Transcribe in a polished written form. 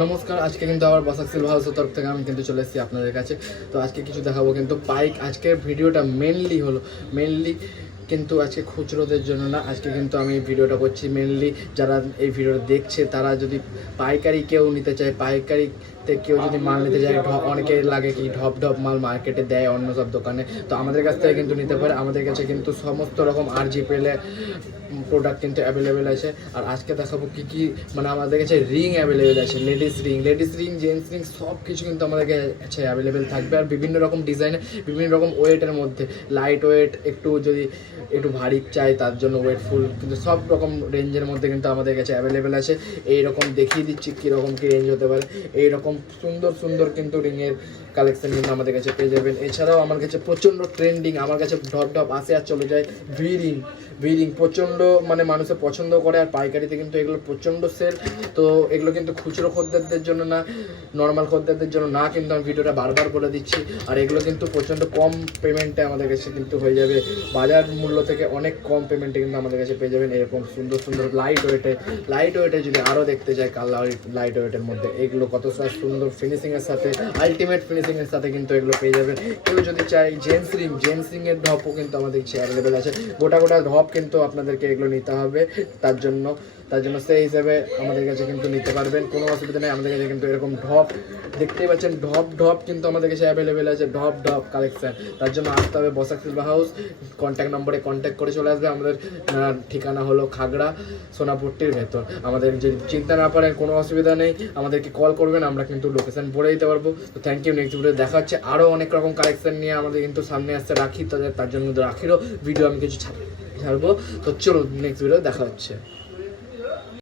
নমস্কার, আজকে কিন্তু আবার বসাক সিলভার হাউসের তরফ থেকে আমি কিন্তু চলে এসেছি আপনাদের কাছে। তো আজকে কিছু দেখাবো কিন্তু বাইক। আজকের ভিডিওটা মেনলি কিন্তু আজকে খুচরোদের জন্য না, আজকে কিন্তু আমি ভিডিওটা করছি মেনলি যারা এই ভিডিওটা দেখছে তারা যদি পাইকারি কেউ নিতে চায়, পাইকারিতে কেউ যদি মাল নিতে চায়, অনেকের লাগে কি ঢপ ঢপ মাল মার্কেটে দেয় অন্য সব দোকানে, তো আমাদের কাছ থেকে কিন্তু নিতে পারে। আমাদের কাছে কিন্তু সমস্ত রকম RGPL প্রোডাক্ট কিন্তু অ্যাভেলেবেল আছে। আর আজকে দেখাবো কী কী, মানে আমাদের কাছে রিং অ্যাভেলেবেল আছে, লেডিস রিং, জেন্টস রিং সব কিছু কিন্তু আমাদের কাছে অ্যাভেলেবেল থাকবে। আর বিভিন্ন রকম ডিজাইনে, বিভিন্ন রকম ওয়েটের মধ্যে, লাইট ওয়েট, একটু ভারী চাই তার জন্য ওয়েটফুল, কিন্তু সব রকম রেঞ্জের মধ্যে কিন্তু আমাদের কাছে অ্যাভেলেবেল আছে। এইরকম দেখিয়ে দিচ্ছি কীরকম কী রেঞ্জ হতে পারে। এইরকম সুন্দর কিন্তু রিংয়ের কালেকশন কিন্তু আমাদের কাছে পেয়ে যাবেন। এছাড়াও আমার কাছে প্রচণ্ড ট্রেন্ডিং, আমার কাছে ঢপ আসে আর চলে যায় ভি রিং প্রচণ্ড, মানে মানুষে পছন্দ করে। আর পাইকারিতে কিন্তু এগুলো প্রচণ্ড সেল। তো এগুলো কিন্তু খুচরো খদ্দেরদের জন্য না, নর্মাল খদ্দেরদের জন্য না, কিন্তু আমি ভিডিওটা বারবার বলে দিচ্ছি। আর এগুলো কিন্তু প্রচণ্ড কম পেমেন্টে আমাদের কাছে কিন্তু হয়ে যাবে, বাজার মূল্য থেকে অনেক কম পেমেন্টে কিন্তু আমাদের কাছে পেয়ে যাবেন। এরকম সুন্দর লাইট ওয়েটে যদি আরও দেখতে চাই, কালার লাইট ওয়েটের মধ্যে এগুলো কতটা সুন্দর ফিনিশিংয়ের সাথে, আলটিমেট ফিনিশিংয়ের সাথে কিন্তু এগুলো পেয়ে যাবেন। কেউ যদি চাই জেন্টস রিংয়ের ঢপও কিন্তু আমাদের কাছে অ্যাভেলেবেল আছে। গোটা ঢপ কিন্তু আপনাদেরকে এগুলো নিতে হবে, তার জন্য সেই হিসেবে আমাদের কাছে কিন্তু নিতে পারবেন, কোনো অসুবিধা নেই। আমাদের কাছে কিন্তু এরকম ঢপ দেখতেই পাচ্ছেন, ঢপ কিন্তু আমাদের কাছে অ্যাভেলেবেল আছে, ঢপ কালেকশান। তার জন্য আসতে হবে বসাক সিলভার হাউস। কন্ট্যাক্ট নম্বরে কন্ট্যাক্ট করে চলে আসবে। আমাদের ঠিকানা হলো খাগড়া, সোনাপট্টির ভেতর। আমাদের যদি চিন্তা না পারেন, কোনো অসুবিধা নেই, আমাদেরকে কল করবেন, আমরা কিন্তু লোকেশান বলে দিতে পারবো। তো থ্যাংক ইউ। নেক্সট ভিডিও দেখা হচ্ছে। আরও অনেক রকম কালেকশান নিয়ে আমাদের কিন্তু সামনে আসছে তার জন্য রাখিরও ভিডিও আমি কিছু ছাড়বো। তো চলুন, নেক্সট ভিডিও দেখা হচ্ছে।